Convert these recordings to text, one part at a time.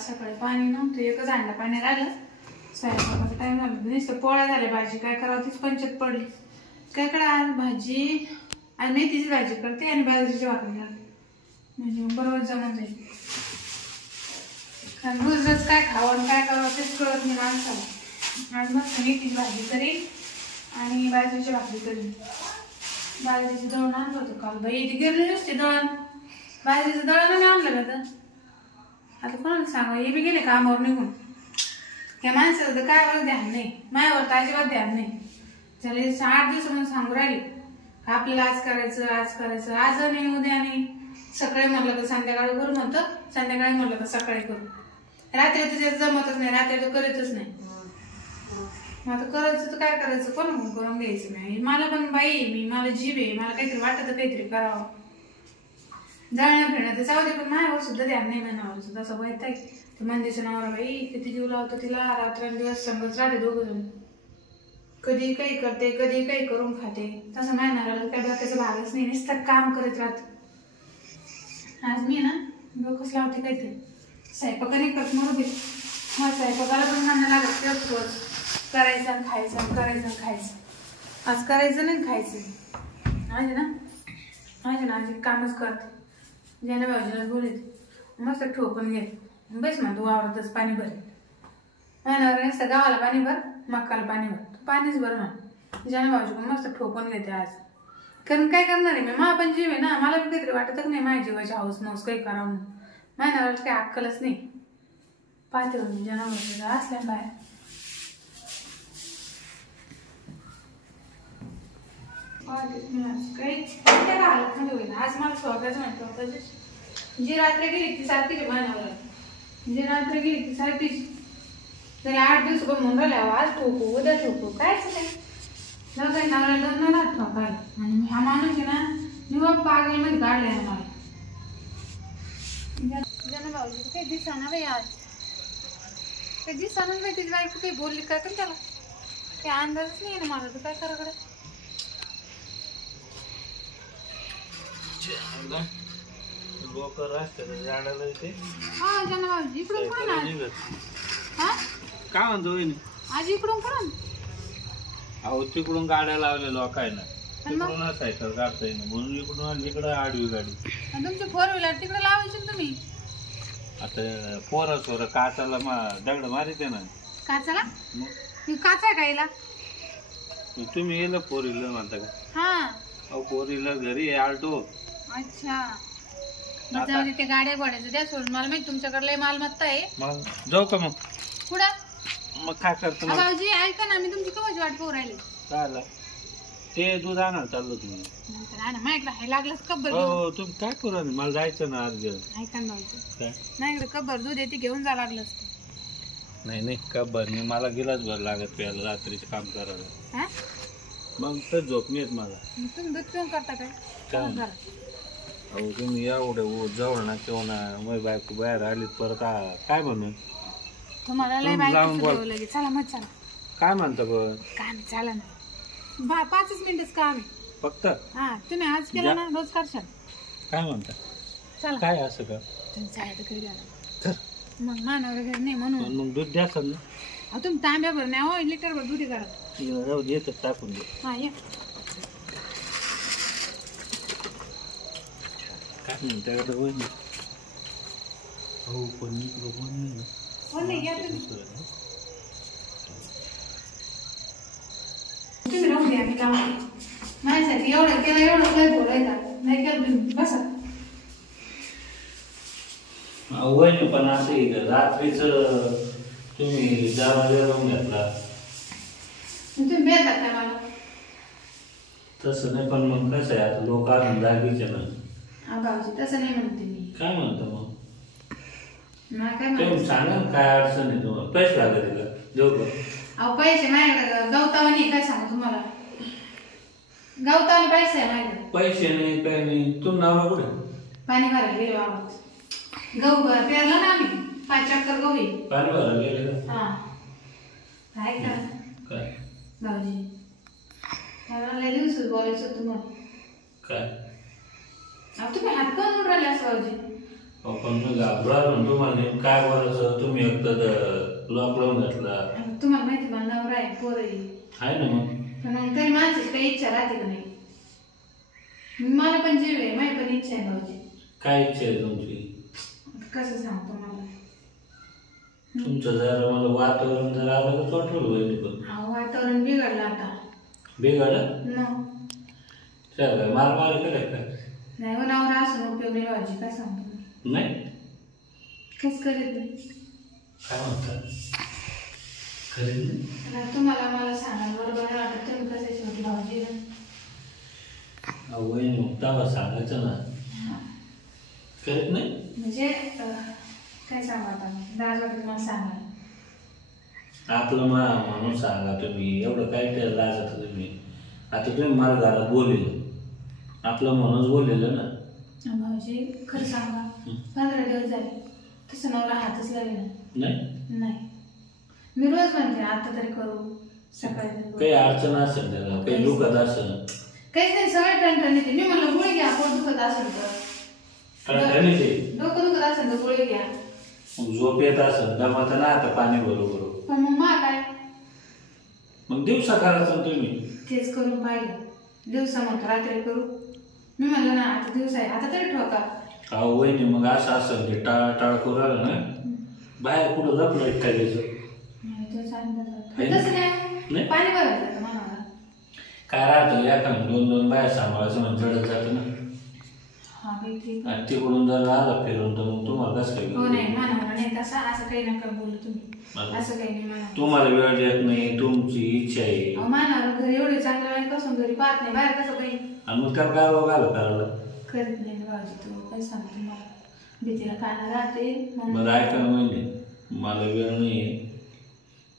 सकाळी पाणी नव्हतं, एकच अंडा पाणी राहिलं. स्वयंपाकाचा टाइम झाला, नुसतं पोळ्या झाल्या. भाजी काय करावं तीच पंचायत पडली. काय करा आज भाजी, आज मेथीची भाजी करते आणि बाजरीची भाकरी करते, म्हणजे बरोबर जमून जाईल. कारण रोज रोज काय खावं काय करावं तेच कळत नाही माणसाला. आज मस्त मेथीची भाजी करीन आणि बाजरीची भाकरी करीन. बाजरीची दळण आणलं होतं काल, बाई ती गेली नसते दळण. बाजरीचं दळण आणलं का? आता कोणाला सांगा, हे बी गेले कामावर निघून. त्या माणसाचं तर काय वर ध्यान नाही, माझ्यावर तर अजिबात ध्यान नाही. त्याला 8 दिवस म्हणून सांगू राहिले आपल्याला आज करायचं आज करायचं. आज नाही उद्या नाही, सकाळी म्हणलं तर संध्याकाळी करू म्हणतं, संध्याकाळी म्हणलं तर सकाळी करू. रात्री तर जमतच नाही, रात्री तर करीतच नाही. मग आता करायचं तर काय करायचं, कोण करून घ्यायचं नाही. मला पण बाई मला जीव आहे, मला काहीतरी वाटत काहीतरी करावं. जाण्या फिरणं तर जाऊ दे, पण माझ्यावर सुद्धा ध्यान नाही. नावावर सुद्धा असं वाईट आहे. ते मंदिरच्या नावाला बाई किती जीव लावतो तिला, रात्रंदिवस संगच राहते दोघं जण. कधी काही करते कधी काही करून खाते. तसं माझ्या नावाला काय डोक्याचा भागच नाही, नुसतं काम करत राहत. आज मी ना डोकंच लावते काहीतरी. स्वयंपाकाने करत मरू दे, मग स्वयंपाकाला पण म्हणणं लागत तेच रोज करायचं आणि खायचं, करायचं आणि खायचं. आज करायचं नाही खायचं. आज ना आज कामच करते. ज्याने भाऊजीलाच बोलत मस्त ठोकून घेत बस म्हणतो वावरतच पाणी भरेल. महिन्यावर नुसतं गावाला पाणी भर, मक्काला पाणी भर, तू पाणीच भर म्हण. ज्याने भाऊजी पण मस्त ठोकून घेते आज. कारण काय करणार आहे मी, मा पण जीव आहे ना, मला पण काहीतरी वाटतच नाही माझ्या जीवाची हाऊस माऊस काही करावं. महिन्यावर काही अक्कलच नाही. पाहते मी ज्यांना भाऊजी असल्या बाहेर. हालत मध्ये होईल आज. मला स्वतःच म्हणतो जी रात्र गेली ती सारखीच मानावर, जी रात्र गेली ती सारखीच. तरी 8 दिवस म्हणून राहिल्या, आज ठोकू उद्या ठोकू कायच नाही. काही नवऱ्याला लग्न ना ठोकायला. आणि हा माणूस आहे ना निवड पागल मध्ये काढलाय आम्हाला. ज्यानं भाऊजी काही दिसाना बाई आज, काही दिसाना बाई. तिची बायको काही बोलली काय पण त्याला काही अंदाजच नाही ना मला तर काय कराकडे. लोक रस्त्याला झाडाला येते. हा ज्यानं भाऊजी इकडून करा ना. हा काय म्हणतो आज इकडून करा ना. अहो तिकडून गाड्या लावल्या लोकांना, तिकडून सायकल काढता येईल म्हणून इकडून इकडं आडवी गाडी. तुमची 4 व्हीलर तिकडे लावायची तुम्ही. आता पोरं काचाला दगड मारित ना. काचाला काचा गायला तुम्ही येलं 4 व्हीलर म्हणता का? हा अहो 4 व्हीलर घरी आहे आल्टो. अच्छा जाऊ दे, ते गाड्या घोड्याचं द्या सोडून. मला माहिती तुमच्याकडे लय मालमत्ता आहे. मग जाऊ का मग? कुठं मग काय करतो भाऊजी? ऐका ना, मी तुमची कवाची वाट पाहू राहिली. काय ते दूध आणायला चाललो तुम्ही. माझ्याकडे हाय लागलंच कब्बर. हो तुम्ही काय करू, मला जायचं ना आज. ऐका ना भाऊजी, काय माझ्याकडे कब्बर दूध येते, घेऊन जा लागलं. नाही कब्बर नाही, मला गिलास भर लागत प्यायला रात्रीचे काम करायला. मग तर झोप नाही येत मला. तुम्ही दूध पिऊन करता काय? अहो तुम्ही एवढं जवळ ना किंवा ना मग बायको बाहेर आली परत काय म्हणून तुम्हाला लय बायको लगे. चला मग चला. काय म्हणता पण काम चला ना, 5 मिनिटच काम फक्त. हा तुम्ही आज केलं ना रोज करशाल. काय म्हणता? चला काय असं का तुम्ही चालत घरी गेला मग मानावर घरी नाही म्हणून मग दूध द्या सर ना. अहो तुम्ही तांब्याभर नाही, हो लिटरभर दूध करा. जाऊ येत टाकून दे. हा ये. काय म्हणता होईल. हो पण तुम्ही राहून द्या, मी काम माझ्यासाठी एवढं केलं, एवढं काय बोलाय का नाही केलं तुम्ही बसा. वहिनी पण असं रात्रीच तुम्ही जाऊन घेतला. तुम्ही भेटतात का मला? तसं नाही, पण मग कसं आहे आता लोक अजून जागीचे ना. हा भाऊजी तसं नाही म्हणते मी. काय म्हणतो मग? काय तुम्ही सांगा काय अडचण आहे तुम्हाला? पैसे लागत तिला देऊ का? अहो पैसे माझ्याकडे गवतावानी काय सांगू तुम्हाला, गवतावानी पैसे आहे माझ्याकडे. पैसे नाही काही नाही. तुम नाव कुठे? पाणी भरायला गेलो आवाज. गहू पेरला ना आम्ही, 5 चक्कर गहू आहे. पाणी भरायला गेले का? हा काय का काय भाऊजी, मला लय दिवस बोलायचं तुम्हाला. काय अहो तुम्ही हात का म्हणून राहिले असं भाऊजी? पण मग घाबरा तुम्हाला नेमकं काय बोलायचं तुम्ही एकतर लॉकडाऊन घातला तुम्हाला माहिती मला नवरा आहे पोर आहे ना मग पण मग काही माणसाची काही इच्छा राहते का नाही मला पण जीव आहे माझी पण इच्छा आहे भाऊजी काय इच्छा आहे तुमची कसं सांगतो मला तुमचं जर मला वातावरण जर आलं तर वाटलं होईल पण वातावरण बिघडलं आता बिघडलं न चल मार केलं का नाही हो नवरा असून उपयोग नाही भाऊजी काय सांगतो मी नाही काहीच करीत नाही काय म्हणतात करीत नाही आता तुम्हाला मला सांगायला बरोबर नाही वाटत तुम्ही कसे शेवटी भाऊजी वय मुक्तावा सांगायचं ना करीत नाही म्हणजे काय सांगा आता लाज वाटत मला सांगा आपलं म्हणून सांगा तुम्ही एवढं काय ते लाजत तुम्ही आता तुम्ही मला घरात बोलले आपलं म्हणूनच बोललेलं ना भाऊजी खरं सांगा 15 दिवस झाले तसं नवरा हातच लागेल नाही मी रोज म्हणते आता तरी करू सकाळी काही अडचण असेल त्याला काही दुखत असेल काहीच नाही सगळे टणटण येते मी म्हणलं गोळी घ्या पोट दुखत असेल तर डोकं दुखत असेल तर गोळी घ्या झोप येत असेल जमत ना आता पाणी बरोबर पण मग मा काय मग दिवसा करायचं तुम्ही तेच करून पाहिलं दिवसा म्हणतो रात्री करू मी म्हणलं ना आता दिवस आहे आता तरी ठोका अहो वहिनी मग असं असेल की टाळ करू राहिलं ना बाहेर कुठं जपलं काय द्यायचं तसं नाही पाणी बघायचं मला काय राहतं एका 2 बाहेर सांभाळायचं म्हणजे जडत जातं ना आणि तिकडून जर आलं फिरून तर मग तुम्हाला कसं काही हो नाही मानवणार नाही तसं असं काही नका बोलू तुम्ही असं काही नाही मानव तुम्हाला वेळ देत नाही तुमची इच्छा आहे मानव घरी एवढे चांगल्या वेळ कसून घरी पाहत नाही बाहेर कसं काही आणि मग त्याला काय बघायला करायला करत नाही भाऊजी तू काय सांगतो मला भीतीला काना राहते बरं ऐका म्हणजे मला वेळ नाही आहे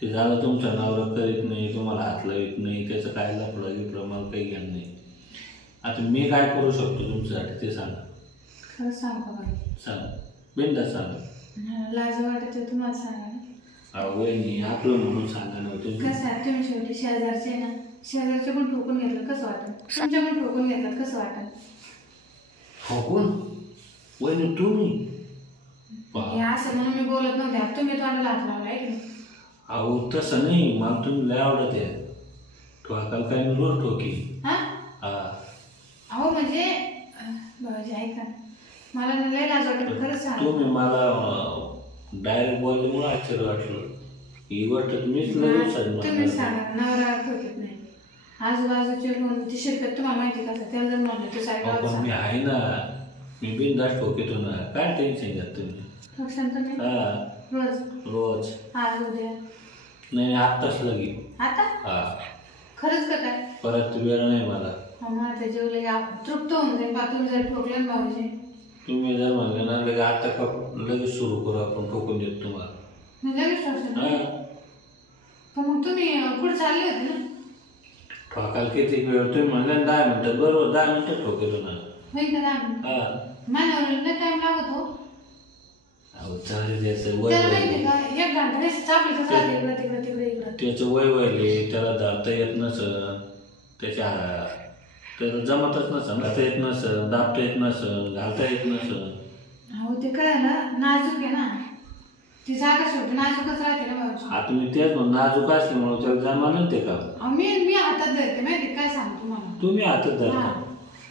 ते झालं तुमच्या नावाला करीत नाही तुम्हाला हात लावित नाही त्याचं काय लपलं गिपलं मला काही ज्ञान नाही आता मी काय करू शकतो तुमच्यासाठी ते सांगा खरं सांगा भाई सांगा बिंदास सांगा लाज वाटत तुम्हाला सांगा अहो वहिनी आपलं म्हणून सांगा ना तुम्ही कसं आहे तुम्ही शेवटी शेजारचे ना शेजारचे पण ठोकून घेतलं कसं वाटत तुमच्या पण ठोकून घेतलं कसं वाटत ठोकून वहिनी तुम्ही असं म्हणून मी बोलत नव्हते तुम्ही तोंडाला हात लावला आहे की नाही अहो तसं नाही मला तुम्ही लय आवडत आहे ठोकाल काय मी रोज ठोकी हा अहो म्हणजे भाऊजी ऐका मला लय लाज वाटत खरंच सांग तुम्ही मला डायरेक्ट बोलल्यामुळे आश्चर्य वाटलं ही गोष्ट तुम्हीच तुम्ही सांगा नवरा ठोकीत नाही आजूबाजूचे लोक ती शेतात तुम्हाला माहिती कसं त्याला जर म्हणलं तू सायकल मी आहे ना मी बिनधास्त ठोकेतो ना काय टेन्शन घ्या तुम्ही ठोकशान तुम्ही रोज रोज आज उद्या नाही आत्ताच लगी आता हा खरंच का काय परत वेळ नाही मला माझं जीव लगे तृप्त होऊन जाईल बा तुम्ही जर ठोकले ना भाऊजी तुम्ही जर म्हणले ना लगे आता का लगेच सुरू करू आपण ठोकून देतो तुम्हाला मी लगेच ठोकशान पण मग तुम्ही कुठे चालले होते ना ठोकाल किती वेळ तुम्ही म्हणले 10 मिनिटं बरोबर 10 मिनिटं ठोकेलो ना होईल का 10 मिनिटं मानवला टाइम लागत हो त्याचं वय वयले त्याला धरता येत नसल त्याच्या त्याला जमतच नसल धरता येत नसल दाबता येत नसल घालता येत नसल हो ते काय ना नाजूक आहे ना ती जागा शेवटी नाजूकच राहते ना भाऊजी आता मी तेच म्हणून नाजूक असल्यामुळे त्याला जमानं ते का मी हातात धरते माहिती काय सांगतो तुम्हाला तुम्ही हातात धरता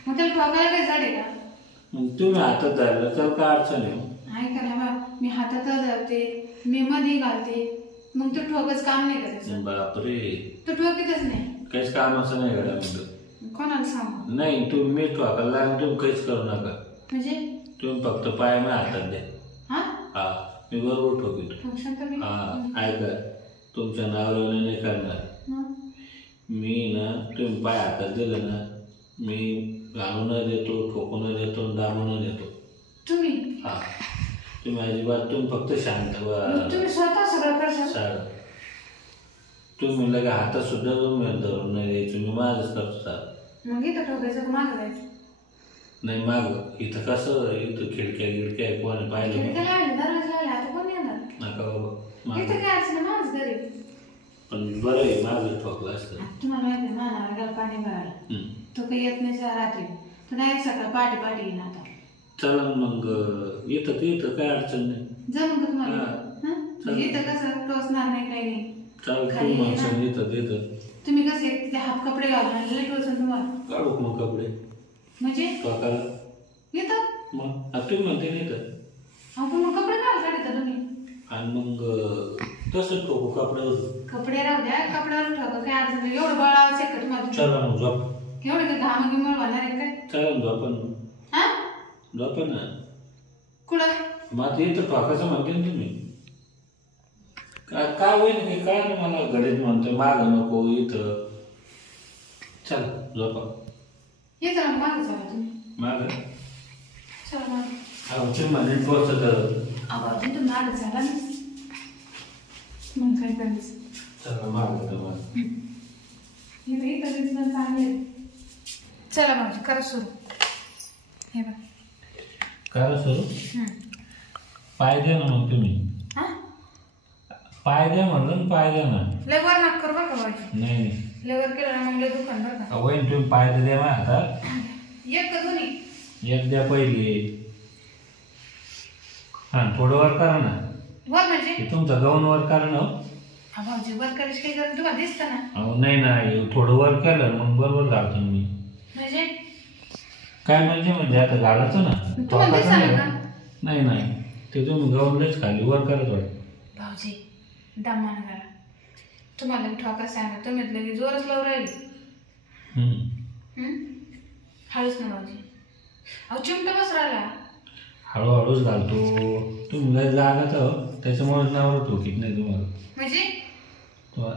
मग त्याला ठोकायला काय झाडे का मग तुम्ही हातात धरलं तर काय अडचण आहे ऐका ना बा मी हातात धरते मी मध्ये घालते मग तो ठोकच काम नाही करायचं बापरे तो ठोकीतच नाही काहीच कामाचं नाही गड्या म्हणतो कोणाला सांगू नाही तुम्ही मी ठोकायला लागून तुम्ही काहीच करू नका म्हणजे तुम्ही फक्त पाय मी हातात द्या हा मी बरोबर ठोकीतो हा ऐका तुमच्या नावाला नाही करणार मी ना तुम्ही पाय हातात दिलं ना मी घालून देतो ठोकून देतो दाबून देतो तुम्ही हा तुम्ही अजिबात तुम्ही फक्त शांत तुम्ही स्वतः सगळं करशाल तुम्ही लगे हातात सुद्धा तुम्ही धरून नाही द्यायचं मी माझंच करतो सर मग इथं ठोकायचं मागं जायचं नाही माग इथं कसं इथं खिडक्या गिडक्या कोणी पाहिलं आता कोण येणार नका बाबा इथं काय असेल माझ घरी पण बरं आहे माझं ठोकलं असतं तुम्हाला माहिती आहे मानावर पाणी भरायला तो काही येत नाही रात्री तो डायरेक्ट सकाळ पाठी येईन आता चला मग येतं काय अडचण नाही. जमून का तुम्हाला हा. हं? इथं कसं टोचणार नाही काही नाही. चाल खाली तू ये माणसं ना. येतं तुम्ही कसे ते हाफ कपडे घालून आणलेले टोचन तुम्हाला काढू मग कपडे म्हणजे टोकाला येतं. मग आता तुम्ही म्हणते नाही तर अहो पण मग कपडे घाल काढता तुम्ही. आणि मग तसं ठोकू कपड्यावर. कपडे राहू द्या कपड्यावर ठेवा काय अडचण नाही. एवढं बळ आवश्यक का तुम्हाला. चला मग झोप. एवढं काय घाम गिमळ होणार आहे काय. चला झोपन हा झोपन ना. कुठं मग येतं ठोकाचं म्हणते ना तुम्ही. काय होईल की काय नाही मला घडीत म्हणतोय माग नको इथं. चल झोपा. येतं ना मागं जावा तुम्ही. माग चला मागं. आमची म्हणजे पोचत अहो तुम्ही मागं झाला ना मग काय करायचं. चला माग हे बाई कधी चांगले. चला भाऊजी करा सुरू. हे बघ काय सुरू पाय द्या ना मग तुम्ही. हा पाय द्या म्हणलं ना पाय द्या ना. लेवर नाक करू बरं का भाऊजी. नाही नाही लेवर केलं ना मग लय दुकान बरं का. वहीन तुम्ही पाय तर द्या माझ्या हातात. एक का दोन्ही एक द्या पहिले. हा थोडं वर करा ना. वर म्हणजे हे तुमचा गाऊन वर करा ना. हा भाऊजी वर करायची काही गरज तुम्हाला दिसतं ना. अहो नाही ना थोडं वर केलं मग बरोबर घालतो मी. म्हणजे काय म्हणजे आता घालायचं ना. तुम्हाला दिसतं का. नाही नाही ते तुम्ही गाऊन लयच खाली वर करा थोडं. भाऊजी दमान करा. तुम्हाला ठोका सांगा तुम्ही लगे जोरच लावून राहील. हळूच ना भाऊजी. अहो चिमटा बस राहिला. हळूहळूच घालतो. तुम्ही लय जागा तर त्याच्यामुळे नावर ठोकीत नाही तुम्हाला. म्हणजे तो-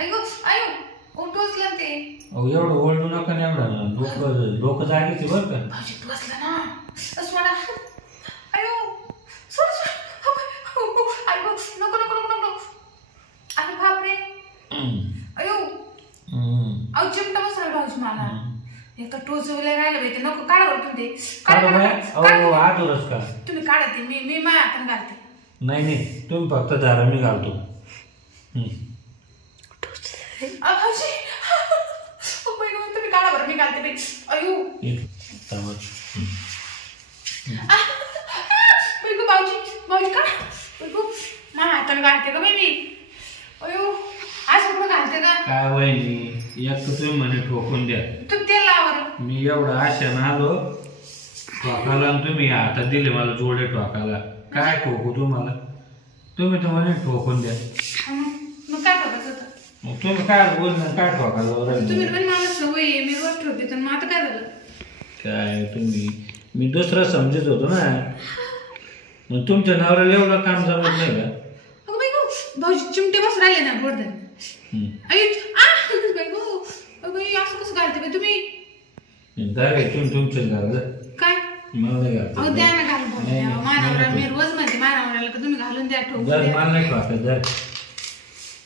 ऐको आयो टोचलं ते. अहो एवढं ओरडू नका ना एवढं. डोकं जागेच बरं का. भाऊजी टोचलं ना सोडा. आयो सोड सोड. आयो नको नको नको नको. अरे बापरे. अयो अहो चिमटा बस राहिला भाऊजी मला. एक तर टोचवलं राहिलं बाई ते नको काढा बरं तुम्ही ते. अहो आठवरच का तुम्ही काढा ते मी माझ्या हाताने घालते. नाही नाही तुम्ही फक्त दारा मी घालतो. भाऊजी तुम्ही काढा बरं मी घालते बाई. अयो भाऊजी भाऊजी काढा. माझ्या हाताने घालते का बाई मी. अयो असं कुठं घालते का. काय वहिनी एक तर तुम्ही म्हणे ठोकून द्या. तुम्ही तेल लावा बरं. मी एवढा आशानं आलो ठोकाला आणि तुम्ही हातात दिले मला जोडे ठोकाला. काय ठोकू तुम्हाला. तुम्ही तर म्हणे ठोकून द्या. मग काय बघायचं होतं. मग तुम्ही काय बोलणार काय ठोकाला. तुम्ही पण मला सवय आहे मी रोज ठेवते तर मग आता काय झालं. काय तुम्ही मी दुसरं समजत होतो ना. मग तुमच्या नवऱ्याला एवढं काम जमत नाही का. अगं बाई गो भाऊजी चिमटे बस राहिले ना गोडधन. बाई असं कसं घालते बाई तुम्ही. तुम्ही तुमच्याच घाल काय मला नाही घालत. अहो द्या ना घालून भाऊजी. मानवरा मी रोज म्हणते मानवराला का तुम्ही घालून द्या ठोकून जर द्या. मला नाही ठोकत जर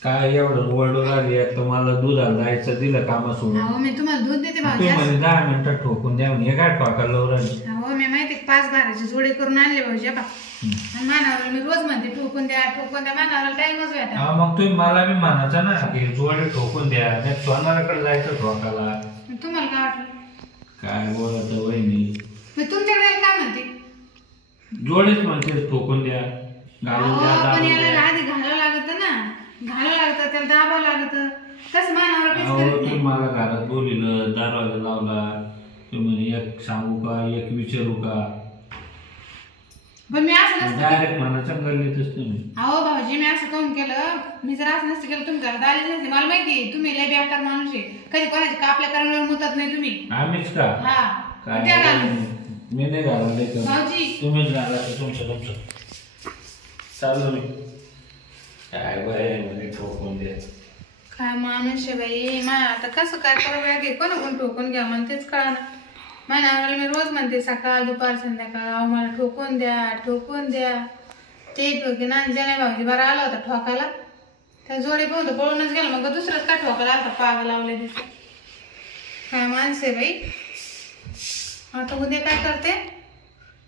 काय एवढं ओरडून आली एक तर मला दुधाला जायचं दिलं कामा सोडून. अहो मी तुम्हाला दूध देते भाऊजी. तुम्ही म्हणे 10 मिनिटात ठोकून द्या म्हणे. हे काय ठोकायला राहिली. अहो मी माहिती 5 बाराचे जोडे करून आणले भाऊजी बा. मानावराला मी रोज म्हणते ठोकून द्या मानावराला टाइमच भेटा. मग तुम्ही मला बी म्हणायचं ना की जोडे ठोकून द्या. नाही सोनाराकडे जायचं ठोकायला. तुम्हाला काय वाटलं. काय बोलत वहिनी. मी तुमच्याकडे काय म्हणते. जोडेच म्हणते ठोकून द्या घालून द्या पण दाबून याला द्या. आधी घालावं लागतं ना. घालावं लागतं त्याला दाबावं लागतं. तसं मानावर काहीच अहो करत तुम्ही नाही. मला घरात बोलिलं दरवाजा लावला. तुम्ही म्हणे एक सांगू का एक विचारू का. पण मी असं नसतं. डायरेक्ट म्हणायचं गल्लीतच तुम्ही. अहो भाऊजी मी असं काऊन केलं. मी जर असं नसतं केलं तुम्ही घरात आलेच नसते. मला माहिती तुम्ही लय बेकार माणूस आहे. कधी कोणाची कापल्या करण्यावर मुतत नाही तुम्ही. आम्हीच का हा काय त्या घालून मी नाही घालत. भाऊजी तुम्हीच घालायचं तुमचं चालू मी काय बाय म्हणे ठोकून द्या. काय माणूस आहे बाई. मा आता कसं काय करावं घे कोण ठोकून घ्या मला तेच कळा ना. माझ्या नवऱ्याला मी रोज म्हणते सकाळ दुपार संध्याकाळ अहो मला ठोकून द्या. ते ठोके ना ज्याने भाऊजी बरा आला होता ठोकाला त्या जोडी पोहतो पळूनच गेला. मग दुसरंच काय ठोकाला आलता पाग लावले दिसत. काय माणसं आहे बाई. आता उद्या काय करते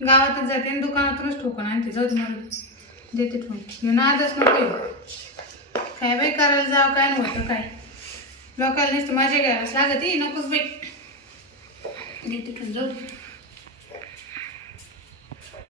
गावातच जाते आणि दुकानातूनच ठोकून आणते. जाऊ दे मला देते ठोकून नादच नको. काय बाई करायला जाव काय नव्हतं काय लोकांना नुसतं माझ्या घ्यायलाच लागत नकोच बाई. देते ठेवून जाऊ दे.